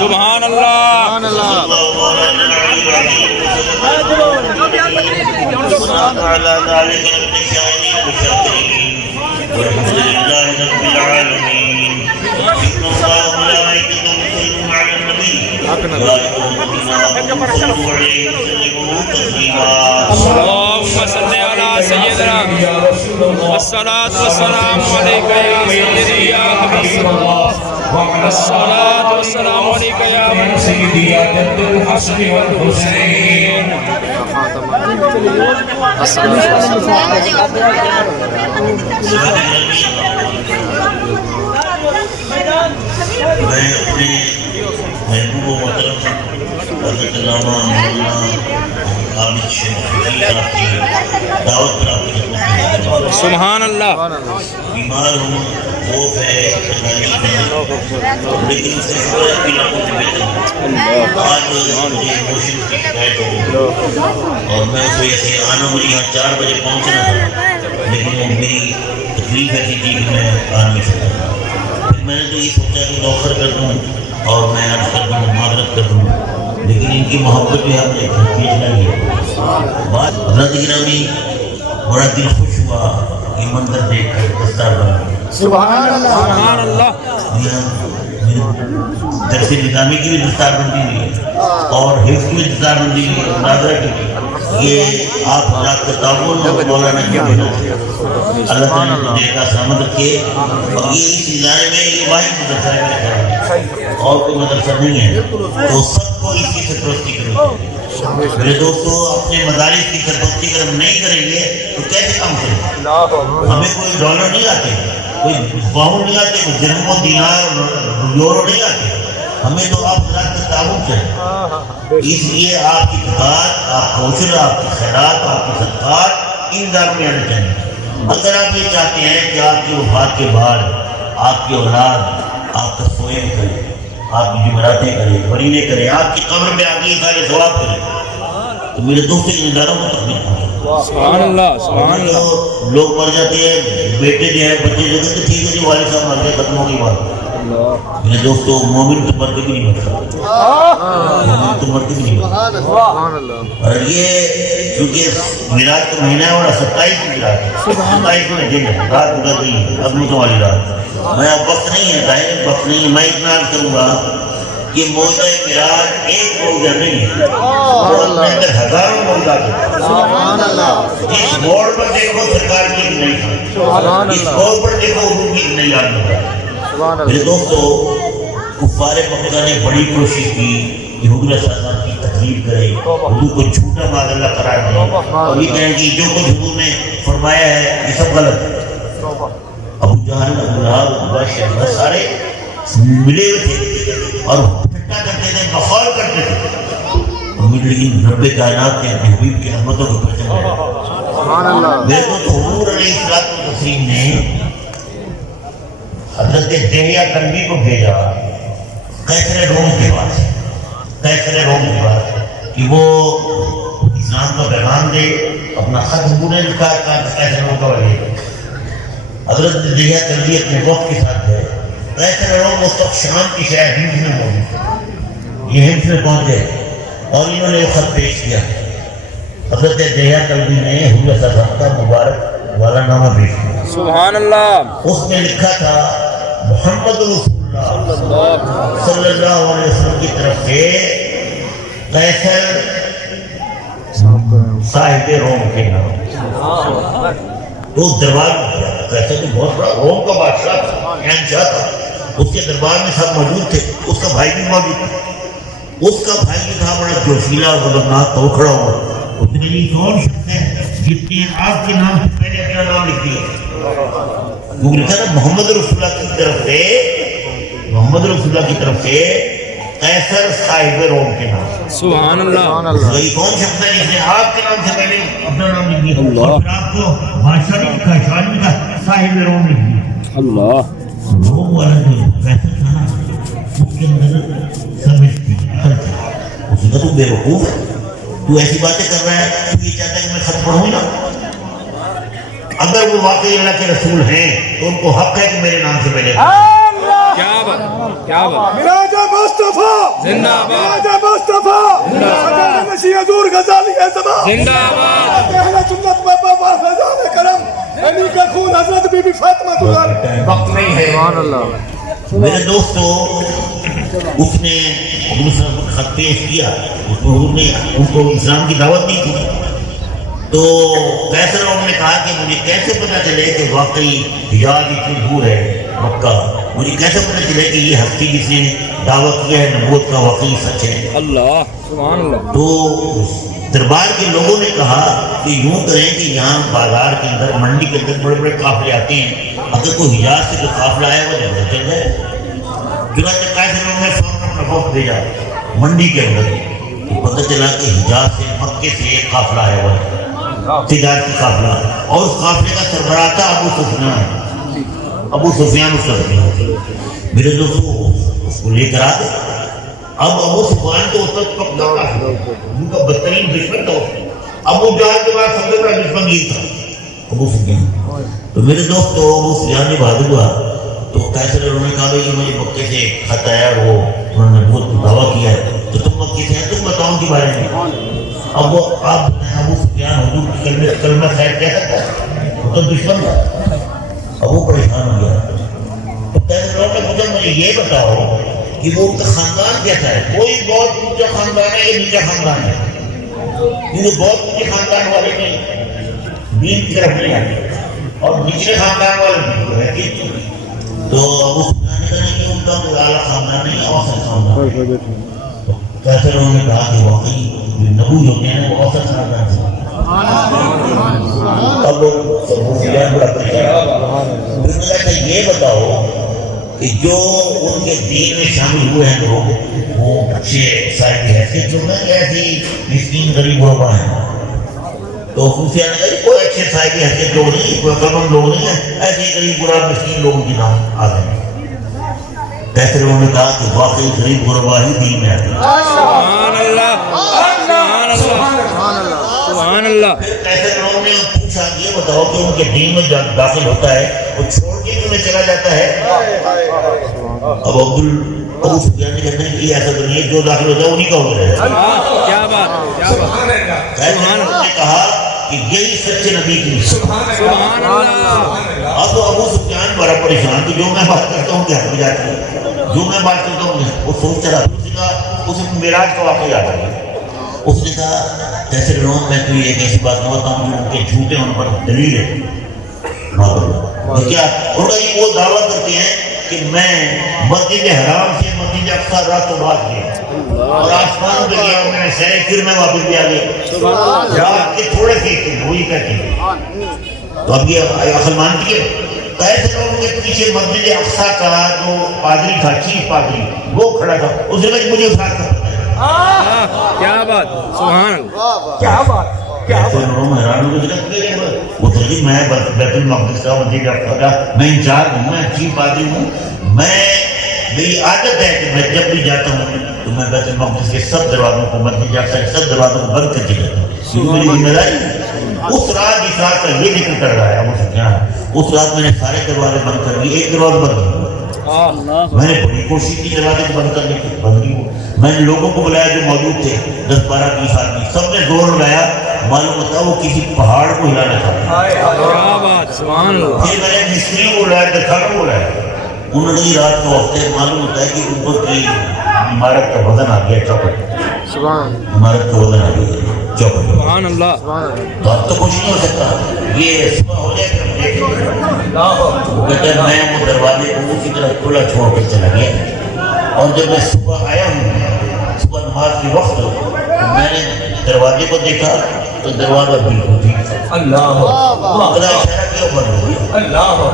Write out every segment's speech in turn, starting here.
سبحان اللہ اللهم صل على سيدنا والصلاة والسلام عليك يا سيدي يا حبيب الله الصلاة والسلام عليك يا سيدي يا جد الحسن والحسين میں اپنے محبوب و محترم حضرت علامہ مولانا عابد شیخ فقیہ صاحب کی دعوت پر آپ کی خدمت میں حاضر ہوں۔ سبحان اللہ بیمار ہوں، خوف ہے، تکلیف ہے، لیکن اس سے شکر ہے کہ لوگوں سے بہتر ہوں۔ آج مجھے موشن کی شکایت ہو گئی اور میں اس وجہ سے آنا مجھے یہاں 4 بجے پہنچنا تھا، لیکن وہ میری تکلیف ایسی تھی کہ میں آ نہیں سکتا تھا۔ میں نے تو یہ سوچا کہ نوکر کر دوں اور میں عرض کر دوں، معذرت کر دوں، لیکن ان کی محبت میں ہم نے کھینچنا گیا۔ بات حضرت گرامی بڑا دل خوش ہوا یہ منظر دیکھ کر دستار بنا۔ سبحان اللہ درس نظامی کی بھی دستار بندی ہوئی ہے اور حفظ کی بھی دستار بندی ہوئی ہے، مناظرہ کی بھی۔ یہ آپ حضرات کا تعاون اور مولانا کی محنت ہے۔ اللہ تعالیٰ نے دیکھا سلامت رکھے اور یہ اس ادارے میں یہ واحد مدرسہ ہے میرے خیال میں، اور کوئی مدرسہ نہیں ہے، تو سب کو اس کی سرپرستی کرو۔ میرے دوستو، اپنے مدارس کی سرپرستی اگر ہم نہیں کریں گے تو کیسے کام کریں گے؟ ہمیں کوئی ڈالر نہیں آتے، کوئی باؤنڈ نہیں آتے، کوئی درہم و دینار یورو نہیں آتے، ہمیں تو آپ حضرات کا تعاون چاہیے۔ اس لیے آپ کی دعات، آپ کا عشر، آپ کی خیرات، آپ کی صدقات ان اداروں میں آنے چاہیے۔ اگر آپ یہ چاہتے ہیں کہ آپ کی وفات کے بعد آپ کی اولاد آپ کا سوئم کرے، آپ کی جمعراتیں کرے، ولیمے کرے، آپ کی قبر میں آ کے سارے ثواب کرے، تو میرے دوستوں ان اداروں کو تکمیل پہنچے۔ سبحان اللہ سبحان اللہ۔ جو لوگ مر جاتے ہیں، بیٹے جو ہیں، بچے جو کہتے ہیں ٹھیک ہے جی والد صاحب مر گئے، ختم ہو گئی بات۔ میرے دوستو، مومن تو مر کے بھی نہیں مرتا، مومن تو مر کے بھی نہیں مرتا۔ اور یہ کیونکہ میلاد کا مہینہ ہے اور 27 کی میلاد ہے، 27 میں دن ہے، رات گزر گئی ہے، اب روزوں والی رات۔ میں اب وقت نہیں ہے، ظاہر وقت نہیں ہے، میں اتنا عرض کروں گا کہ موعدہ میلاد ایک موعدہ نہیں ہے، اور اپنے اندر ہزاروں موعدات ہیں۔ جس بورڈ پر دیکھو سرکار کی ایک نہیں ہے، جس بورڈ پر دیکھو حضور کی ایک نہیں یاد ہوگا۔ میرے دوستو، کفار مکہ نے بڑی کوشش کی کہ حضور صلی اللہ علیہ وسلم کی تکلیف کرے، حضور کو جھوٹا معاذ اللہ قرار دے اور یہ کہیں کہ جو کچھ حضور نے فرمایا ہے یہ سب غلط ہے۔ ابو جہل، ابو لہب، ابو شیبہ سارے ملے ہوئے تھے اور ٹھٹا کرتے تھے، بخول کرتے تھے، لیکن رب کائنات نے اپنے حبیب کی عظمتوں کو پرچم دیا۔ میرے کو تو حضور علیہ السلام نے حضرت دہیہ کلبی کو بھیجا قیصر روم کے پاس، قیصر روم کے پاس کہ وہ اسلام کا پیغام دے، اپنا خط حضور نے لکھا ہے قیصر روم کا ولی۔ حضرت دہیہ کلبی اپنے وقت کے ساتھ گئے، قیصر روم اس وقت شام کی شہر ہمس میں موجود، یہ ہمس میں پہنچے اور انہوں نے وہ خط پیش کیا۔ حضرت دہیہ کلبی نے حضور صلی اللہ علیہ وسلم کا مبارک والا نامہ پیش کیا۔ سبحان اللہ۔ اس میں لکھا تھا محمد رسول اللہ صلی اللہ علیہ وسلم کی طرف سے قیصر صاحب روم کے نام۔ تو دربار قیصر تو بہت بڑا روم کا بادشاہ تھا، شہنشاہ تھا، اس کے دربار میں سب موجود تھے، اس کا بھائی بھی موجود تھا، اس کا بھائی بھی تھا بڑا جوشیلا اور خطرناک، تو کھڑا ہوا، اس نے یہ کون شخص ہے جس نے آپ کے نام سے پہلے اپنا نام لکھ دیا؟ وہ لکھا تھا محمد رسول اللہ کی طرف سے محمد رسول اللہ کی طرف سے قیصر صاحب روم کے نام. سبحان اللہ. وہی کون شخص ہے جس نے آپ کے نام سے پہلے اپنا نام لکھ دیا اور پھر آپ کو بادشاہ نے لکھا شاہ نے لکھا صاحب روم لکھ دیا. اللہ. روم والا جو قیصر تھا نا اس کے اندر سمجھ تھی عقل تھی. اس نے کہا تو بے وقوف ہے, تو ایسی باتیں کر رہا ہے, تو یہ چاہتا ہے کہ میں خط پڑھوں نا. اگر وہ واقعی اللہ کے رسول ہیں تو ان کو حق ہے کہ میرے نام سے پہلے. کیا بات, کیا بات. میراج مصطفیٰ زندہ باد, میراج مصطفیٰ سجاد نشی حضور غزالی ہے زبا زندہ باد. اہل سنت بابا فضل کرم علی کا خون حضرت بی بی فاطمہ دلال. وقت نہیں ہے. سبحان اللہ. میرے دوستو, اس نے حضور کو خط پیش کیا, اس میں حضور نے ان کو اسلام کی دعوت دی تھی. تو قیصر روم نے کہا کہ مجھے کیسے پتہ چلے کہ واقعی حجاز اتنی دور ہے مکہ, مجھے کیسے پتہ چلے کہ یہ ہستی جس نے دعوت کیا ہے نبوت کا واقعی سچ ہے. اللہ. سبحان اللہ. تو دربار کے لوگوں نے کہا کہ یوں کریں کہ یہاں بازار کے اندر منڈی کے اندر بڑے بڑے قافلے آتے ہیں, اگر کوئی حجاز سے کوئی قافلہ آیا وہ جب چل جائے. چنانچہ قیصر روم نے فوراً اپنا وفد بھیجا منڈی کے اندر, تو پتہ چلا کہ حجاز سے مکے سے ایک قافلہ آیا ہوا ہے, تجارتی قافلہ, اور اس قافلے کا سربراہ تھا ابو سفیان. ابو سفیان اس کا میرے دوستو اس کو لے کر آ گئے. اب ابو سفیان تو اس وقت پکا تھا, ان کا بدترین دشمن تھا. ابو جہل کے بعد سب سے بڑا دشمن یہ تھا ابو سفیان. تو میرے دوستو ابو سفیان نے بہادر ہوا تو قیصر روم نے کہا بھائی مجھے مکے سے خط آیا اور وہ انہوں نے بہت دعویٰ کیا ہے, تو تم مکے سے ہیں, تم بتاؤ ان کے بارے میں. اب وہ آپ ابو سفیان حضور کی کلمہ خیر کہہ سکتا ہے, وہ تو دشمن تھا. اب وہ پریشان ہو گیا. تو قیصر روم نے پوچھا مجھے یہ بتاؤ کہ وہ ان کا خاندان کیسا ہے. کوئی بہت اونچا خاندان ہے یا نیچا خاندان ہے, کیونکہ بہت اونچے خاندان والے نہیں دین کی طرف نہیں آتے اور نچلے خاندان والے بھی ہے. تو ابو سفیان نے کہا کہ ان کا کوئی اعلیٰ خاندان نہیں, اوسط خاندان. قیصر روم نے کہا کہ واقعی نبوی ہوتے ہیں وہ اوسط خاندان سے. اب ابو سفیان بڑا پریشان. پھر یہ بتاؤ کہ جو ان کے دین میں شامل ہوئے ہیں لوگ وہ اچھے صاحب حیثیت جو ہیں ایسی مسکین غریب غربا ہیں. تو سفیان نے کہا کوئی اچھے صاحب حیثیت لوگ نہیں, کوئی کم لوگ نہیں ہیں, ایسے غریب غربا مسکین لوگوں کے نام آ گئے. قیصر روم نے کہا کہ واقعی غریب غربا ہی دین میں آتے ہیں. سبحان اللہ. سبحان اللہ. سبحان اللہ. پھر قیصر روم نے پوچھا یہ بتاؤ کہ ان کے دین میں جب داخل ہوتا ہے وہ چھوڑ کے انہیں چلا جاتا ہے. اب ابو سفیان نے کہا کہ ایسا تو نہیں, جو داخل ہوتا ہے انہیں کا ہو رہا ہے. کیا بات, کیا بات. قیصر روم نے کہا کہ یہی سچے نبی کی نشانی. سبحان اللہ. اب تو ابو سفیان بڑا پریشان کہ جو میں بات کرتا ہوں کہ حق میں جاتی ہے, جو میں بات کرتا ہوں وہ سوچتا رہا. اس نے کہا اسے معراج کا واقعہ یاد آ گیا. اس نے کہا قیصر روم میں تو ایک ایسی بات نہ بتاؤں جو ان کے جھوٹے ان پر دلیل ہے. کیا ان کا یہ وہ دعویٰ کرتے ہیں کہ میں مسجد حرام سے مسجد اقصی رات و رات گیا اور آسمان پہ گیا اور میں نے سیر پھر میں واپس بھی آ گیا. رات کے تھوڑے سے وہی کہتے ہیں. تو اب یہ عقل مانتی ہے. قیصر روم کے پیچھے مسجد اقصی کا جو پادری تھا, چیف پادری, وہ کھڑا تھا. اس نے کہا مجھے اٹھا کر کیا بات. سبحان اللہ. کیا بات. وہ تو جی میں بیت المقدس کا مسجد اقصی کا میں انچارج ہوں, میں چیف پادری ہوں. میری عادت ہے کہ میں جب بھی جاتا ہوں تو میں بیت المقدس کے سب دروازوں کو, مسجد اقصی کے سب دروازوں کو بند کر کے جاتا ہوں. یہ میری ذمہ داری ہے. اس رات جس رات کا یہ ذکر کر رہا ہے ابو سفیان, اس رات میں نے سارے دروازے بند کر دیے, ایک دروازہ بند نہیں ہوا. میں نے بڑی کوشش کی دروازے کو بند کرنے کی, بند نہیں ہوا. میں نے لوگوں کو بلایا جو موجود تھے 10-12-20 آدمی, سب نے زور لگایا. معلوم ہوتا وہ کسی پہاڑ کو ہلانا چاہتا ہے. کیا بات. سبحان اللہ. پھر میں نے مستری کو بلایا, دکھانا کو بلایا. انہوں نے رات کو وقت ہے, معلوم ہوتا ہے کہ اوپر کی عمارت کا وزن آ گیا چوکٹ. عمارت کا وزن آ گیا چوکٹ. سبحان اللہ. تو اب تو کچھ نہیں ہو سکتا. یہ صبح ہو جائے پھر دیکھیں. وہ کہتے ہیں میں وہ دروازے کو اسی طرح کھلا چھوڑ کر چلا گیا. اور جب میں صبح آیا ہوں, صبح نماز کے وقت, تو میں نے دروازے کو دیکھا تو دروازہ بالکل ٹھیک تھا. اللہ اشارہ کیا بند ہو گیا.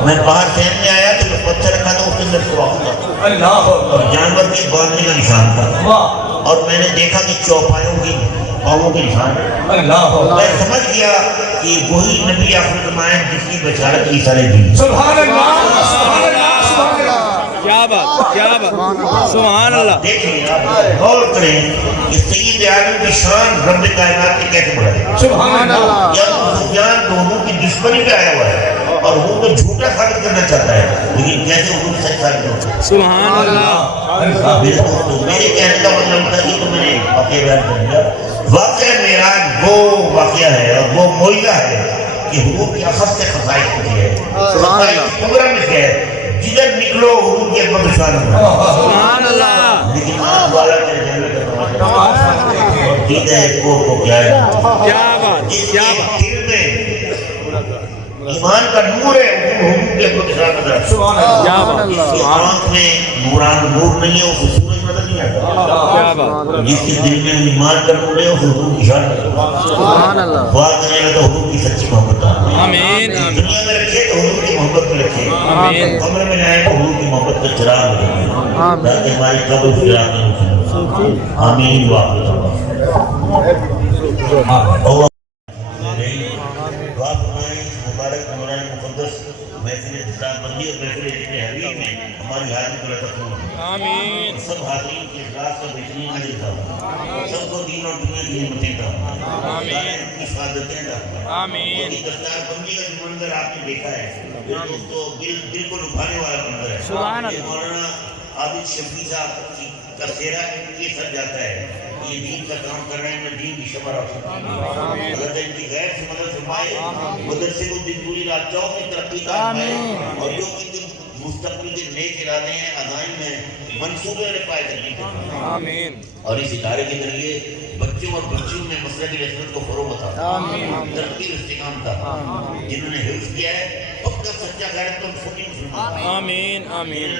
میں باہر سہن میں آیا تو میں پتھر رکھا تھا, اس کے اندر سوراخ تھا اللہ اور جانور کے باندھنے کا نشان تھا اور میں نے دیکھا کہ چوپایوں کی پاؤں کے نشان ہے اللہ میں سمجھ گیا کہ وہی نبی آخر فرمائے جس کی بشارت عیسیٰ نے دی سبحان اللہ سبحان اللہ سبحان اللہ کیا بات سبحان اللہ دیکھیں آپ غور کریں کہ سید عالم کی شان رب کائنات نے کیسے بڑھائی سبحان اللہ یا سفیان دونوں کی دشمنی پہ آیا ہوا ہے اور وہ تو جھوٹا ثابت کرنا چاہتا ہے لیکن کیسے حضور سچ ثابت ہوتا سبحان اللہ میرے دوستو میرے کہنے کا مطلب تھا کہ تو میں نے واقعہ بیان کر دیا واقعہ معراج وہ واقعہ ہے اور وہ معجزہ ہے کہ حضور کی اخذ سے خصائص ہوتی ہے خصائص کبرا میں سے ہے جدھر نکلو حضور کی عظمت شان ہوگا سبحان اللہ لیکن آنکھ والا تیرے جاننے کا تماشا اور دیدہ ایک کو کیا ہے کیا بات جس کیا کے بات دل میں ایمان کا نور ہے حضور کی عظمت شان نظر آتا ہے کیا بات جس کی آنکھ میں نور نہیں ہے اسے سورج نظر نہیں آتا کیا بات جس کے دل میں ایمان کا نور ہے اسے حضور کی شان نظر آتا ہے سبحان اللہ دعا کرنے لگا حضور کی سچی محبت آمین آمین دنیا میں رکھے تو حضور کی محبت میں رکھے آمین کمرے میں جائیں تو حضور کی محبت کا چراغ لگے تاکہ ہماری قبر چراغ نہ روشن ہو آمین واقعہ اللہ دعا فرمائیں مبارک نوران مقدس محفل اسلام بندی اور محفل حبیب میں ہماری حاضری کو لطف ہو آمین سب حاضرین کے اخلاص کا بہترین اجر تھا سب کو دین اور دنیا کی نعمتیں تھا آمین کی سعادتیں تھا آمین دستار بندی کا جو منظر آپ نے دیکھا ہے میرے دوستو دل کو لبھانے والا منظر ہے سبحان اللہ۔ یہ مولانا عابد شفیع صاحب کا چہرہ یہ سر جاتا ہے یہ دین کا کام کر رہے ہیں میں دین کی شمع رکھتا ہوں اللہ تعالیٰ ان کی غیر سے مدد فرمائے مدرسے کو دن پوری رات چوک کی ترقی کا فرمائے اور جو کہ مستقبل کے نیک ارادے ہیں عزائم ہیں منصوبے والے پائے کرنے کے آمین اور اس ادارے کے ذریعے بچوں اور بچیوں میں مسلک رسالت کو فروغ عطا ترقی اور استحکام تھا جنہوں نے حفظ کیا ہے پکا سچا غیرت مند سنی مسلمان آمین آمین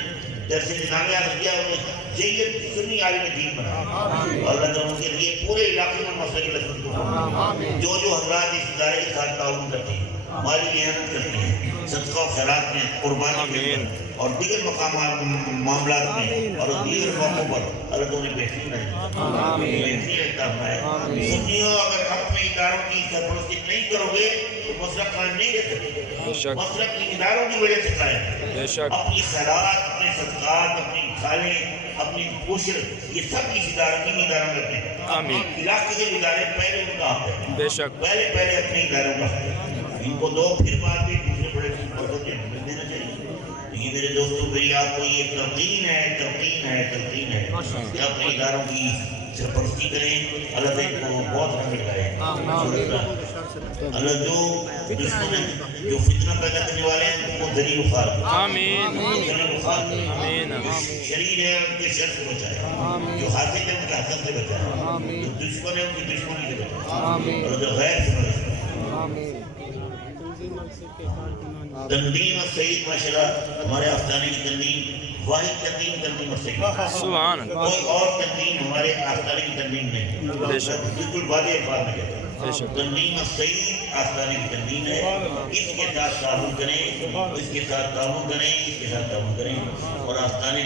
درس نظام عرض کیا انہوں نے جیت سنی عالم دین بنا اور اللہ تعالیٰ ان کے لیے پورے علاقے میں مسلک رسالت کو جو حضرات اس ادارے کے ساتھ تعاون کرتے ہیں مالی احانت کرتے ہیں صدقہ و خیرات میں قربانی میں اور دیگر مقامات معاملات میں اور دیگر موقعوں پر اللہ تعالیٰ نے بہترین سنیوں اگر اپنے اداروں کی سرپرستی نہیں کرو گے تو مسلک قائم نہیں رہ سکتے مسلک کی اداروں کی وجہ سے قائم اپنی خیرات اپنے صدقات اپنی کھالیں اپنی کوشش یہ سب اس اداروں کی اداروں میں رکھتے ہیں علاقے کے ادارے پہلے ان کا حق ہے بے شک پہلے اپنے اداروں کا حق ہے ان کو دو پھر بعد میں دوسرے بڑے پردوں کے ہمیں دینا چاہیے یہ میرے دوستوں میری آپ کو یہ تلقین ہے کہ اپنے اداروں کی سرپرستی کریں اللہ تعالیٰ کو بہت رحمت لگائے اللہ جو دشمن ہیں جو فتنہ پیدا کرنے والے ہیں وہ ذریع بخار آمین آمین شریر ہے ان کے شر سے بچائے جو حاصل ہے ان کے حسد سے بچائے جو دشمن ہے ان کی دشمنی سے بچائے اور جو غیر سے بچائے تنظیم سعید ماشاءاللہ ہمارے آستانے کی تنظیم واحد تنظیم سعید سبحان اللہ کوئی اور تنظیم ہمارے آستانے کی تنظیم نہیں بالکل واضح الفاظ میں کہتا ہوں تنظیم سعید آستانے کی تنظیم ہے اس کے ساتھ تعاون کریں اس کے ساتھ تعاون کریں اور آستانے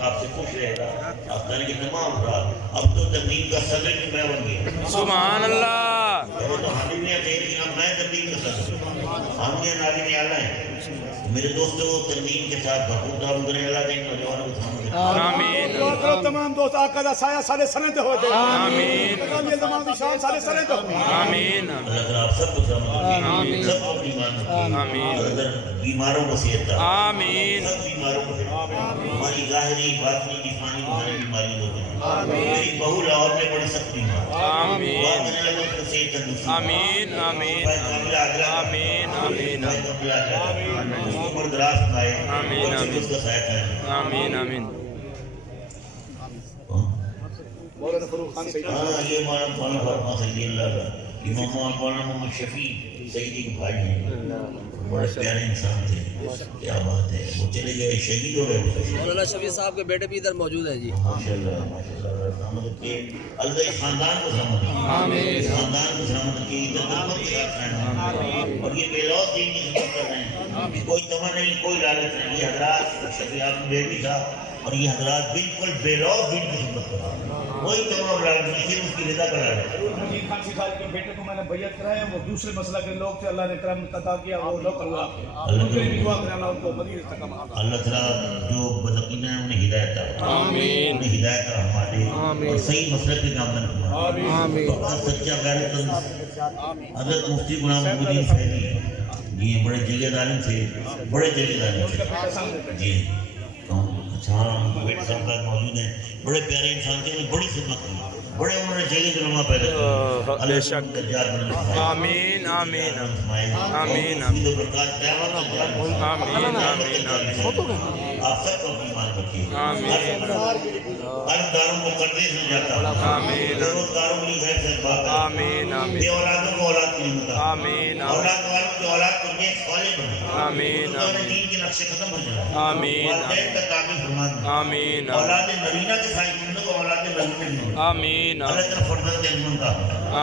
آپ سے خوش رہے گا آستانے کے تمام افراد اب تو تنظیم کا صدر بھی میں بن گیا سبحان اللہ تو حامیہ میں تنظیم کا صدر حامیہ ناظرین اعلیٰ ہیں میرے دوستو تنظیم کے ساتھ بھرپور تعاون کریں اللہ دین نوجوانوں کو سامنے آمین تمام دوست آقا دا سایہ سارے سنے تے ہوتے آمین یہ زمان کی شان سارے سنے تے ہوتے آمین اللہ تعالیٰ آپ سب کو سلامت رکھے سب کو ایمان رکھے آمین اور اگر بیماروں کو صحت دے آمین سب بیماروں کو صحت دے ہماری ظاہری باطنی جسمانی ہماری بیماری ہوتی ہے میری بہو لاہور میں بڑی سخت بیمار آمین دعا کرنے لگے اس کو صحت تندرستی آمین آمین آمین آمین اس کو بردراز پائے آمین اس کا سایہ کریں آمین آمین مولانا فروخ خان سعید ہاں یہ مولانا فرما سعید اللہ کا امام مولانا محمد شفیع سعیدی کے بھائی ہیں بڑے پیارے انسان تھے. کیا بات ہے. وہ چلے گئے, شہید ہو گئے. مولانا شفیع صاحب کے بیٹے بھی ادھر موجود ہیں جی. ماشاءاللہ ماشاءاللہ. مطلب کہ اللہ اس خاندان کو سلامت رکھے. آمین. خاندان کو سلامت رکھے. ادھر محبت کے ساتھ رہنا. اور یہ بے لوث دین کی خدمت کر رہے ہیں. کوئی تمنا نہیں, کوئی لالچ نہیں. یہ حضرات شفیع آپ بیٹی تھا اور یہ حضرات بالکل بے لوث دین کی خدمت کر رہے ہیں. کوئی تمنا اور لالچ نہیں, صرف اس کی رضا کر رہے ہیں. مجید خان سکھال کے بیٹے کو میں نے بیعت کرایا, وہ دوسرے مسئلہ کے لوگ تھے, اللہ نے کرم عطا کیا, وہ لوگ کروا ان کے لیے بھی دعا کرنا, ان کو مزید استقامت. اللہ تعالیٰ جو بدقین ہیں انہیں ہدایت عطا, آمین. انہیں ہدایت رحمہ دے اور صحیح مسئلے پہ کام کرنا. آمین. پکا سچا غیرت مند حضرت مفتی غلام محمد الدین فیضی یہ بڑے جلیل عالم تھے, بڑے جلیل عالم تھے. جی اچھا, بیٹے صاحب کا موجود ہیں. بڑے پیارے انسان تھے, بڑی خدمت کی, بڑے انہوں نے جلیل علماء پیدا کیے. بے شک. آمین آمین آمین. آمین آمین آمین. آپ سب کو ایمان رکھیے. آمین. قرضداروں کو قرضے سے جاتا, آمین. بے روزگاروں کی غیر سے بات, آمین آمین. بے اولادوں کو اولاد کی نعمت, آمین. اولاد والوں کی اولاد کو نیک صالح بنے. آمین. انہوں نے دین کے نقشے ختم ہو جائے. آمین. والدین کا تعبیر فرمان. آمین. اولاد نرینہ کے سائے جنوں کو اولاد نرینہ کی. آمین. اللہ تعالیٰ فرزند علم کا.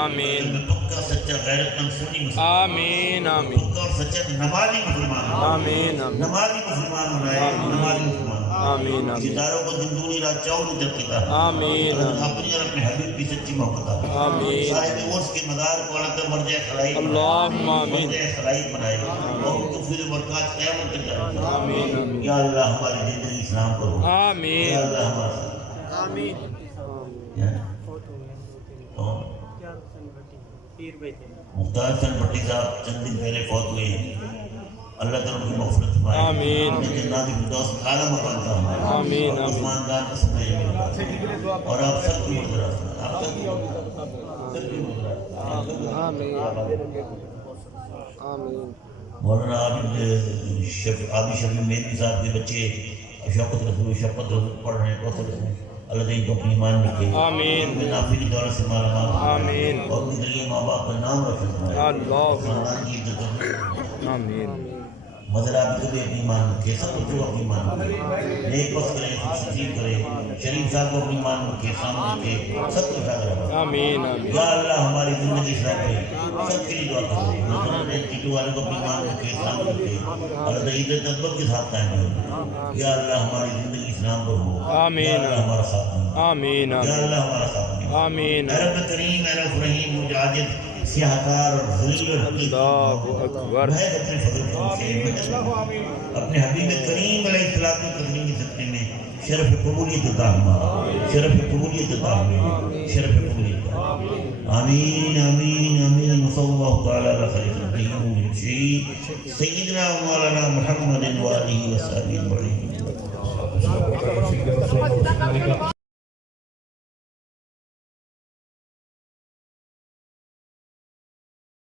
آمین. پکا سچا غیرت مند سنی مسلمان. آمین آمین. پکا اور سچا نمازی مسلمان. آمین آمین. نمازی مسلمان بنائے, نمازی مسلمان. آمین آمین. ستاروں کو دندونی رات چاولی ترقی کا. آمین. اپنی اور اپنے حبیب کی سچی محبت آ. آمین. صاحب عرس کے مدار کو اللہ تعالیٰ مرجع خلائی, اللہم آمین. مرجع خلائی بنائے اور تفویض برکات قیامت تک کرے. آمین آمین. یا اللہ ہماری زندگی اسلام پر ہو. آمین. یا اللہ ہمارا آمین. مختار حسن بھٹی صاحب چند دن پہلے فوت ہوئے ہیں. اللہ تعالیٰ ان کی مغفرت فرمائے. آمین. جنات الفردوس میں اعلیٰ مقام کا ہمارا. آمین آمین. عثمان خان کو سمجھ میں اور آپ سب کی مدرس, آپ سب کی مولانا عابد شفیع میری صاحب کے بچے شوکت رسول پڑھ رہے ہیں. اللہ تعالیٰ کو اپنی ایمان رکھے. آمین. نافی کی دولت سے مالا مال. آمین. اور اپنے ذریعے ماں باپ کا نام روشن فرمائے. اللہ. خاندان کی عزت کرے. آمین. مذہب کو بھی اپنی ایمان رکھے, سب بچوں کو اپنی ایمان رکھے, نیک بخت کرے, خوشنصیب کرے. شریف صاحب کو اپنی ایمان رکھے, سامنے رکھے, سب کو اٹھا کر. آمین آمین. یا اللہ ہماری زندگی اصلاح کرے, سب کے لیے دعا کرے. ٹیٹو والے کو اپنی ایمان رکھے, سامنے رکھے. اللہ تعالیٰ عزت عظمت کے ساتھ قائم رکھے. یا اللہ ہماری زندگی اسلام پر ہو. آمین. یا اللہ ہمارا ساتھ دے. آمین یا آمین. اللہ ہمارا ساتھ دے. آمین. اے رب کریم, اے رب رحیم, مجاہد, سیاہکار اور ذلیل اور حقیق, اللہ اکبر. میں اپنے فضل سے اپنے حبیب کریم علیہ الصلوۃ والتسلیم کی صدقے میں شرف قبولیت عطا فرما, شرف قبولیت عطا فرما, شرف قبولیت عطا. آمین آمین آمین. صلی اللہ تعالی علی خیر خلقہ سیدنا مولانا محمد و آلہ و صحبہ اجمعین.